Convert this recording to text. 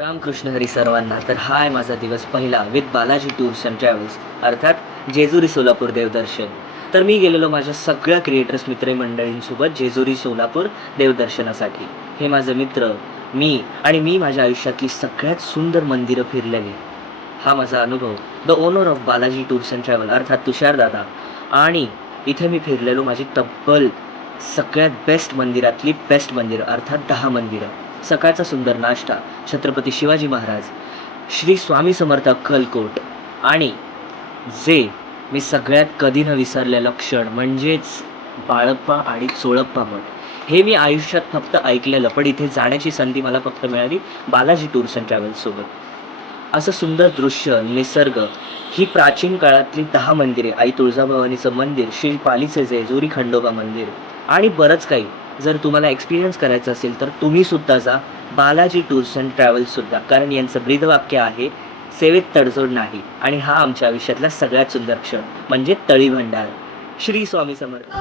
रामकृष्ण हरी सर्वांना. तर हा आहे माझा दिवस पहिला with Balaji tours and travels, अर्थात जेजुरी सोलापूर देवदर्शन. तर मी गेलेलो माझ्या सगळ्या क्रिएटर्स मित्रमंडळींसोबत जेजुरी सोलापूर देवदर्शनासाठी. हे माझे मित्र, मी माझ्या आयुष्यातली सगळ्यात सुंदर मंदिरं फिरलेली. हा माझा अनुभव. The owner of Balaji tours and travel अर्थात तुषारदादा. आणि इथे मी फिरलेलो माझी तब्बल सगळ्यात बेस्ट मंदिरातली बेस्ट मंदिरं अर्थात 10 मंदिरं. सकाळचा सुंदर नाश्ता, छत्रपती शिवाजी महाराज, श्री स्वामी समर्थ अक्कलकोट आणि जे मी सगळ्यात कधी न विसरलेलं क्षण म्हणजेच बाळप्पा आणि चोळप्पा मठ. हे मी आयुष्यात फक्त ऐकलेलं, पण इथे जाण्याची संधी मला फक्त मिळाली बालाजी टूर्स अँड ट्रॅव्हल्ससोबत. असं सुंदर दृश्य, निसर्ग, ही प्राचीन काळातली 10 मंदिरे, आई तुळजाभवानीचं मंदिर, श्री पालीचे जेजुरी खंडोबा मंदिर आणि बरंच काही. जर तुम्हाला एक्सपिरियन्स करायचं असेल तर तुम्ही सुद्धा जा बालाजी टूर्स अँड ट्रॅव्हल्ससुद्धा, कारण यांचं ब्रीदवाक्य आहे, सेवेत तडजोड नाही. आणि हा आमच्या आयुष्यातला सगळ्यात सुंदर क्षण म्हणजे तळी भंडार. श्री स्वामी समर्थ.